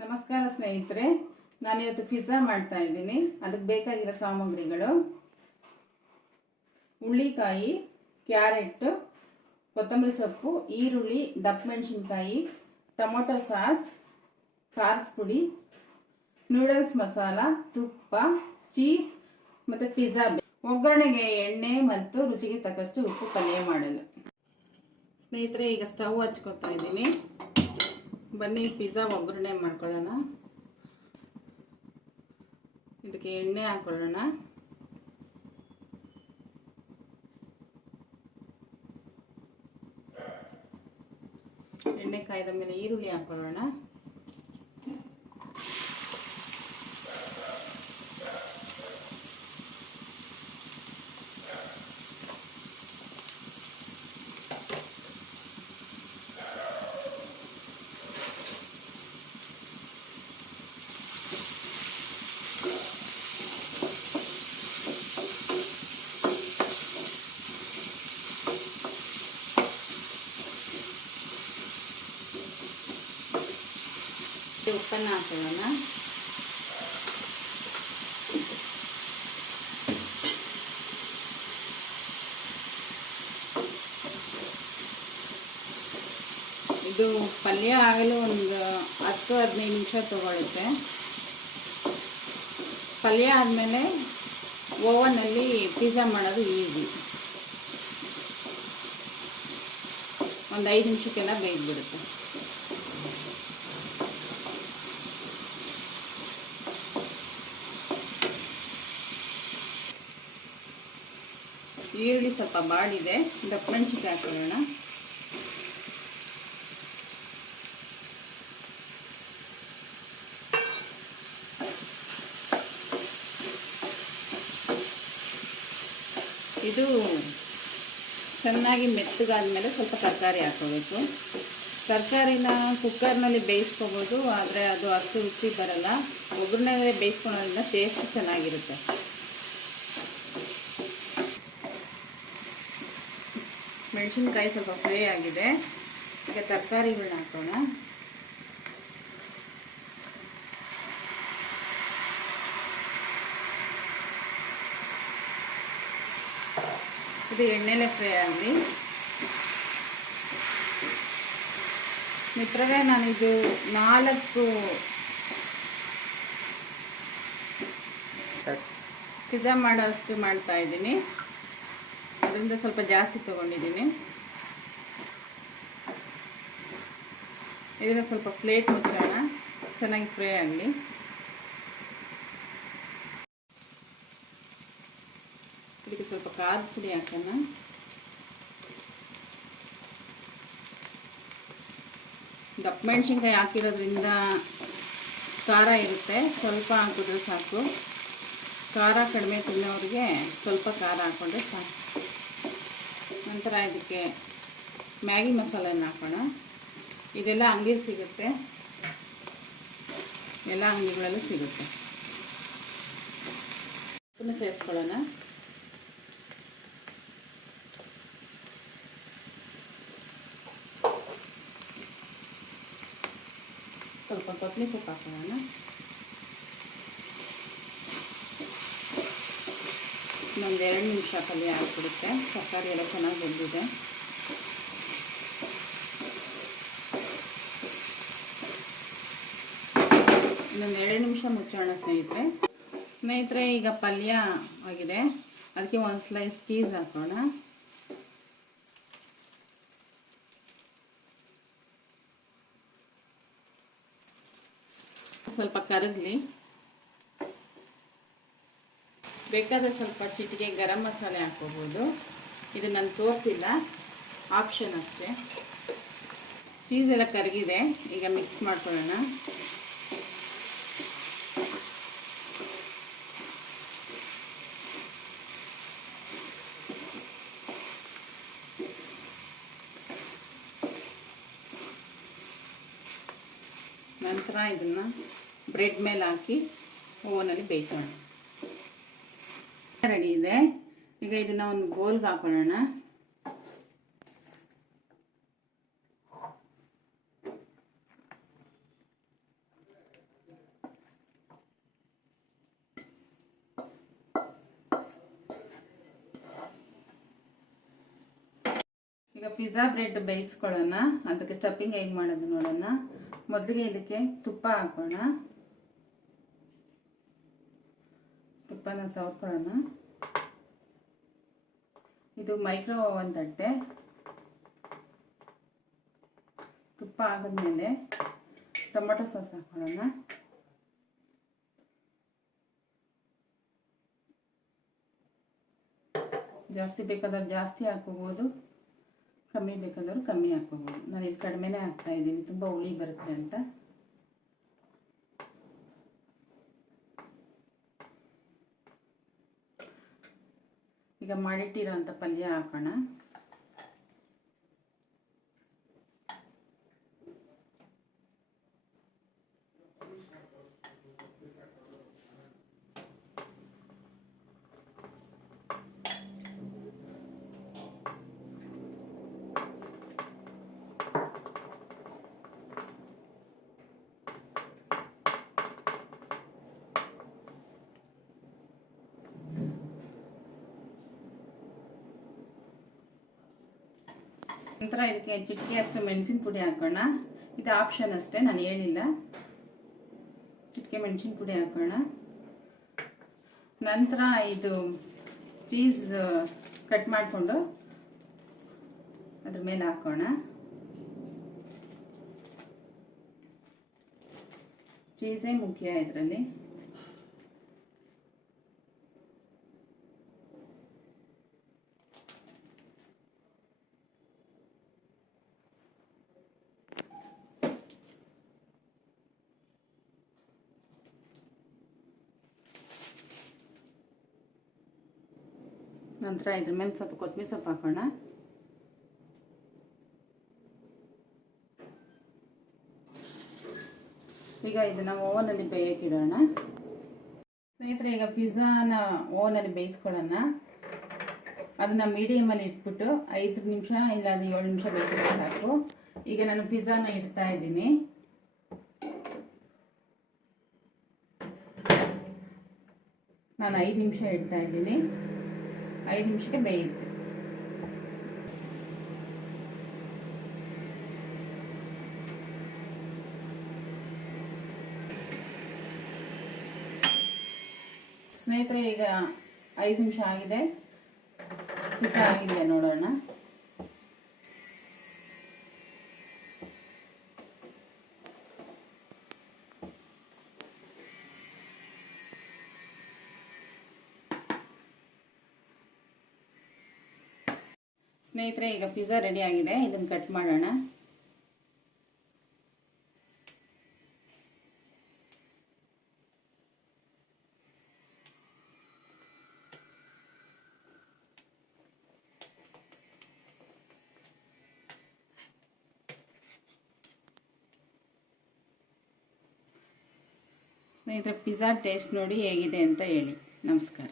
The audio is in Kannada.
ನಮಸ್ಕಾರ ಸ್ನೇಹಿತರೆ, ನಾನಿವತ್ತು ಪಿಜ್ಜಾ ಮಾಡ್ತಾ ಇದ್ದೀನಿ. ಅದಕ್ಕೆ ಬೇಕಾಗಿರೋ ಸಾಮಗ್ರಿಗಳು: ಹುಳ್ಳಿಕಾಯಿ, ಕ್ಯಾರೆಟ್, ಕೊತ್ತಂಬರಿ ಸೊಪ್ಪು, ಈರುಳ್ಳಿ, ದಪ್ಪ ಮೆಣಸಿನಕಾಯಿ, ಟೊಮೊಟೊ ಸಾಸ್, ಖಾರದ ಪುಡಿ, ನೂಡಲ್ಸ್ ಮಸಾಲ, ತುಪ್ಪ, ಚೀಸ್ ಮತ್ತು ಪಿಜ್ಜಾ. ಒಗ್ಗರಣೆಗೆ ಎಣ್ಣೆ ಮತ್ತು ರುಚಿಗೆ ತಕ್ಕಷ್ಟು ಉಪ್ಪು. ಪಲ್ಯ ಮಾಡಲು ಸ್ನೇಹಿತರೆ, ಈಗ ಸ್ಟವ್ ಹಚ್ಕೊತಾ ಇದ್ದೀನಿ. ಬನ್ನಿ ಪಿಜ್ಜಾ ಒಗ್ಗರಣೆ ಮಾಡ್ಕೊಳ್ಳೋಣ. ಇದಕ್ಕೆ ಎಣ್ಣೆ ಹಾಕೊಳ್ಳೋಣ. ಎಣ್ಣೆ ಕಾಯ್ದ ಮೇಲೆ ಈರುಳ್ಳಿ ಹಾಕೊಳ್ಳೋಣ. ಉಪ್ಪನ್ನು ಹಾಕೊಳ್ಳೋಣ. ಇದು ಪಲ್ಯ ಆಗಲು ಒಂದು 10-15 ನಿಮಿಷ ತಗೊಳುತ್ತೆ. ಪಲ್ಯ ಆದಮೇಲೆ ಓವನಲ್ಲಿ ಪಿಜ್ಜಾ ಮಾಡೋದು ಈಸಿ. ಒಂದು 5 ನಿಮಿಷಕ್ಕೆಲ್ಲ ಬೇಯ್ದುಬಿಡುತ್ತೆ. ಈರುಳ್ಳಿ ಸ್ವಲ್ಪ ಬಾಡಿದೆ. ದಪ್ಪ ಮೆಣಸಿನಕಾಯಿ ಹಾಕೊಳ್ಳೋಣ. ಇದು ಚೆನ್ನಾಗಿ ಮೆತ್ತಗಾದ್ಮೇಲೆ ಸ್ವಲ್ಪ ತರಕಾರಿ ಹಾಕೋಬೇಕು. ತರಕಾರಿನ ಕುಕ್ಕರ್ನಲ್ಲಿ ಬೇಯಿಸ್ಕೋಬೋದು, ಆದರೆ ಅದು ಅಷ್ಟು ರುಚಿ ಬರಲ್ಲ. ಒಗ್ಗರಣೆಗೆ ಬೇಯಿಸ್ಕೊಳ್ಳೋದ್ರಿಂದ ಟೇಸ್ಟ್ ಚೆನ್ನಾಗಿರುತ್ತೆ. ಮೆಣಸಿನ್ಕಾಯಿ ಸ್ವಲ್ಪ ಫ್ರೈ ಆಗಿದೆ. ಈಗ ತರಕಾರಿಗಳನ್ನ ಹಾಕೋಣ. ಇದು ಎಣ್ಣೆಲೆ ಫ್ರೈ ಆಗಲಿ. ಮಿತ್ರರೇ, ನಾನಿದು 4 ಪಿಜ್ಜಾ ಮಾಡೋಷ್ಟು ಮಾಡ್ತಾ ಇದ್ದೀನಿ. ಅದರಿಂದ ಸ್ವಲ್ಪ ಜಾಸ್ತಿ ತೊಗೊಂಡಿದ್ದೀನಿ. ಇದನ್ನು ಸ್ವಲ್ಪ ಪ್ಲೇಟ್ ಮುಚ್ಚೋಣ, ಚೆನ್ನಾಗಿ ಫ್ರೈ ಆಗಲಿ. ಇದಕ್ಕೆ ಸ್ವಲ್ಪ ಖಾರದ ಪುಡಿ ಹಾಕೋಣ. ದಪ್ಪ ಮೆಣಸಿನ್ಕಾಯಿ ಹಾಕಿರೋದ್ರಿಂದ ಖಾರ ಇರುತ್ತೆ, ಸ್ವಲ್ಪ ಹಾಕಿದ್ರೆ ಸಾಕು. ಖಾರ ಕಡಿಮೆ ತಿನ್ನೋರಿಗೆ ಸ್ವಲ್ಪ ಖಾರ ಹಾಕ್ಕೊಂಡ್ರೆ ಸಾಕು. ನಂತರ ಇದಕ್ಕೆ ಮ್ಯಾಗಿ ಮಸಾಲೆಯನ್ನು ಹಾಕೋಣ. ಇದೆಲ್ಲ ಅಂಗಡಿ ಸಿಗುತ್ತೆ, ಎಲ್ಲ ಅಂಗಡಿಗಳಲ್ಲೂ ಸಿಗುತ್ತೆ. ಇದನ್ನು ಸೇರಿಸ್ಕೊಳ್ಳೋಣ. ಸ್ವಲ್ಪ ಕೊತ್ತಂಬರಿ ಸೊಪ್ಪು ಹಾಕೋಣ. ಇನ್ನೊಂದು 2 ನಿಮಿಷ ಪಲ್ಯ ಆಗಿಬಿಡುತ್ತೆ. ತರಕಾರಿ ಎಲ್ಲ ಚೆನ್ನಾಗಿ ಬೆಂದಿದೆ. ಇನ್ನೊಂದು 2 ನಿಮಿಷ ಮುಚ್ಚೋಣ ಸ್ನೇಹಿತರೆ. ಈಗ ಪಲ್ಯ ಆಗಿದೆ. ಅದಕ್ಕೆ ಒಂದು ಸ್ಲೈಸ್ ಚೀಸ್ ಹಾಕೋಣ. ಸ್ವಲ್ಪ ಕರಗಲಿ. ಬೇಕಾದರೆ ಸ್ವಲ್ಪ ಚಿಟಿಕೆ ಗರಂ ಮಸಾಲೆ ಹಾಕೋಬೋದು. ಇದು ನಾನು ತೋರಿಸಿಲ್ಲ, ಆಪ್ಷನ್ ಅಷ್ಟೇ. ಚೀಸ್ ಎಲ್ಲ ಕರಗಿದೆ. ಈಗ ಮಿಕ್ಸ್ ಮಾಡ್ಕೊಳ್ಳೋಣ. ನಂತರ ಇದನ್ನು ಬ್ರೆಡ್ ಮೇಲೆ ಹಾಕಿ ಓವನಲ್ಲಿ ಬೇಯಿಸೋಣ. ರೆಡಿ ಇದೆ. ಈಗ ಇದನ್ನು ಒಂದು ಬೋಲ್ಗೆ ಹಾಕೊಳ್ಳೋಣ. ಪಿಜ್ಜಾ ಬ್ರೆಡ್ ಬೇಯಿಸ್ಕೊಳ್ಳೋಣ. ಅದಕ್ಕೆ ಸ್ಟಫಿಂಗ್ ಹೇಗೆ ಮಾಡೋದು ನೋಡೋಣ. ಮೊದಲಿಗೆ ಇದಕ್ಕೆ ತುಪ್ಪ ಹಾಕೋಣ. ತುಪ್ಪನ ಸವರ್ಕೊಳ್ಳೋಣ. ಇದು ಮೈಕ್ರೋ ಓವನ್ ತಟ್ಟೆ. ತುಪ್ಪ ಹಾಕಿದ್ಮೇಲೆ ಟೊಮೆಟೊ ಸಾಸ್ ಹಾಕೊಳ್ಳೋಣ. ಜಾಸ್ತಿ ಬೇಕಾದ್ರೆ ಜಾಸ್ತಿ ಹಾಕೋಬೋದು, ಕಮ್ಮಿ ಬೇಕಾದರೂ ಕಮ್ಮಿ ಹಾಕೋಬೋದು. ನಾನು ಇಲ್ಲಿ ಕಡಿಮೆನೇ ಹಾಕ್ತಾ ಇದ್ದೀನಿ, ತುಂಬ ಹುಳಿ ಬರುತ್ತೆ ಅಂತ. ಈಗ ಮಾಡಿಟ್ಟಿರೋಂಥ ಪಲ್ಯ ಹಾಕೋಣ. ನಂತರ ಇದಕ್ಕೆ ಚಿಟಿಕೆ ಅಷ್ಟು ಮೆಣಸಿನ ಪುಡಿ ಹಾಕೋಣ. ಇದು ಆಪ್ಷನ್ ಅಷ್ಟೇ, ನಾನು ಹೇಳಿಲ್ಲ. ಚಿಟಿಕೆ ಮೆಣಸಿನ ಪುಡಿ ಹಾಕೋಣ. ನಂತರ ಇದು ಚೀಸ್ ಕಟ್ ಮಾಡಿಕೊಂಡು ಅದ್ರ ಮೇಲೆ ಹಾಕೋಣ. ಚೀಸೇ ಮುಖ್ಯ ಇದರಲ್ಲಿ. ನಂತರ ಇದ್ರ ಮೇಲೆ ಸ್ವಲ್ಪ ಕೊತ್ತಂಬರಿ ಸೊಪ್ಪು ಹಾಕೋಣ. ಈಗ ಇದನ್ನು ಓವನಲ್ಲಿ ಬೇಯಕ್ಕಿಡೋಣ. ಸ್ನೇಹಿತರೆ, ಈಗ ಪಿಜ್ಜಾನ ಓವನಲ್ಲಿ ಬೇಯಿಸ್ಕೊಳ್ಳೋಣ. ಅದನ್ನು ಮೀಡಿಯಮಲ್ಲಿ ಇಟ್ಬಿಟ್ಟು 5 ನಿಮಿಷ ಇಲ್ಲ 7 ನಿಮಿಷ ಬೇಯಿಸಿದ್ರೆ ಸಾಕು. ಈಗ ನಾನು ಪಿಜ್ಜಾನ ಇಡ್ತಾ ಇದ್ದೀನಿ. ನಾನು 5 ನಿಮಿಷ ಇಡ್ತಾ ಇದ್ದೀನಿ. 5 ನಿಮಿಷಕ್ಕೆ ಬೇಯುತ್ತೆ. ಸ್ನೇಹಿತರೆ, ಈಗ 5 ನಿಮಿಷ ಆಗಿದೆ. ಪಿಜ್ಜಾ ಆಗಿದೆ ನೋಡೋಣ. ಸ್ನೇಹಿತರೆ, ಈಗ ಪಿಜ್ಜಾ ರೆಡಿ ಆಗಿದೆ. ಇದನ್ನು ಕಟ್ ಮಾಡೋಣ. ಸ್ನೇಹಿತರೆ, ಪಿಜ್ಜಾ ಟೇಸ್ಟ್ ನೋಡಿ ಹೇಗಿದೆ ಅಂತ ಹೇಳಿ. ನಮಸ್ಕಾರ.